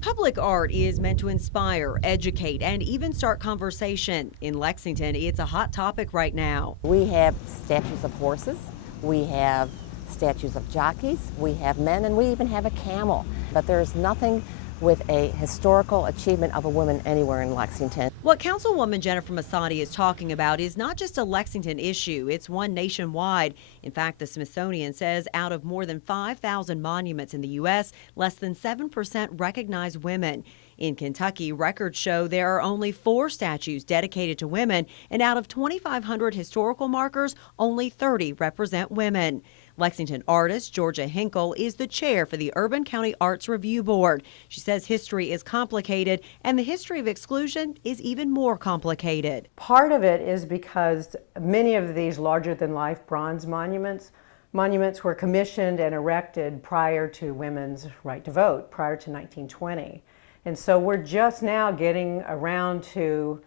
Public art is meant to inspire, educate, and even start conversation. In Lexington, it's a hot topic right now. We have statues of horses, we have statues of jockeys, we have men, and we even have a camel. But there's nothing with a historical achievement of a woman anywhere in Lexington. What Councilwoman Jennifer Masadi is talking about is not just a Lexington issue, it's one nationwide. In fact, the Smithsonian says out of more than 5,000 monuments in the U.S., less than 7% recognize women. In Kentucky, records show there are only 4 statues dedicated to women, and out of 2,500 historical markers, only 30 represent women. Lexington artist Georgia Hinkle is the chair for the Urban County Arts Review Board. She says history is complicated and the history of exclusion is even more complicated. Part of it is because many of these larger-than-life bronze monuments were commissioned and erected prior to women's right to vote, prior to 1920. And so we're just now getting around to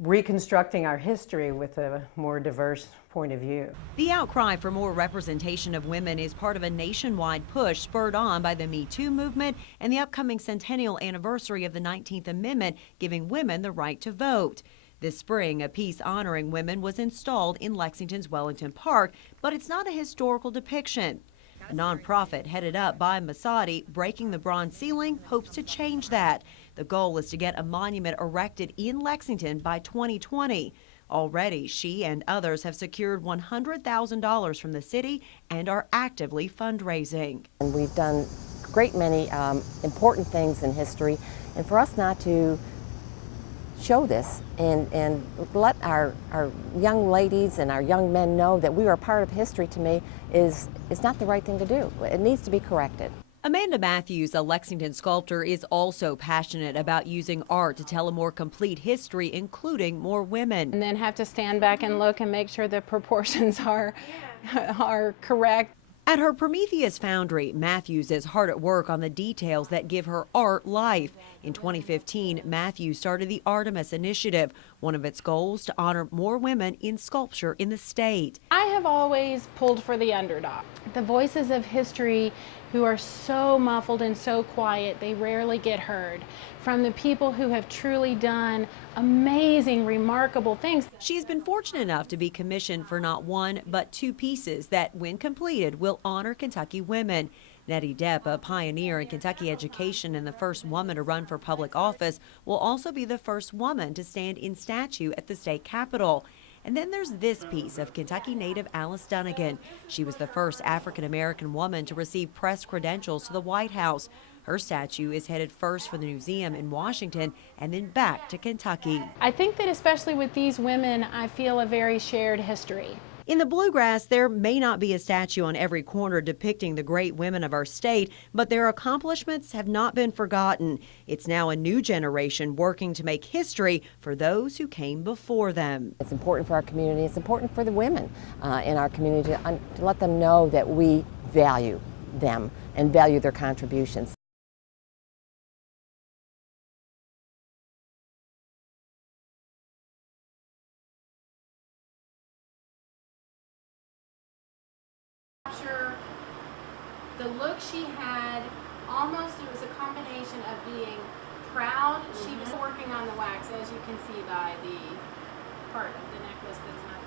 reconstructing our history with a more diverse point of view. The outcry for more representation of women is part of a nationwide push spurred on by the Me Too movement and the upcoming centennial anniversary of the 19th Amendment giving women the right to vote. This spring, a piece honoring women was installed in Lexington's Wellington Park, but it's not a historical depiction. A nonprofit headed up by Masadi, Breaking the Bronze Ceiling, hopes to change that. The goal is to get a monument erected in Lexington by 2020. Already, she and others have secured $100,000 from the city and are actively fundraising. And we've done a great many important things in history, and for us not to show this and let our young ladies and our young men know that we are a part of history, to me, is not the right thing to do. It needs to be corrected. Amanda Matthews, a Lexington sculptor, is also passionate about using art to tell a more complete history, including more women. And then have to stand back and look and make sure the proportions are correct. At her Prometheus Foundry, Matthews is hard at work on the details that give her art life. In 2015, Matthews started the Artemis Initiative, one of its goals to honor more women in sculpture in the state. I have always pulled for the underdog. The voices of history who are so muffled and so quiet, they rarely get heard. From the people who have truly done amazing, remarkable things. She's been fortunate enough to be commissioned for not one, but 2 pieces that, when completed, will honor Kentucky women. Nettie Depp, a pioneer in Kentucky education and the first woman to run for public office, will also be the first woman to stand in statue at the state capitol. And then there's this piece of Kentucky native Alice Dunnigan. She was the first African-American woman to receive press credentials to the White House. Her statue is headed first for the museum in Washington and then back to Kentucky. I think that especially with these women, I feel a very shared history. In the Bluegrass, there may not be a statue on every corner depicting the great women of our state, but their accomplishments have not been forgotten. It's now a new generation working to make history for those who came before them. It's important for our community, it's important for the women in our community to let them know that we value them and value their contributions. The look she had, almost it was a combination of being proud. She was working on the wax, as you can see by the part of the necklace that's not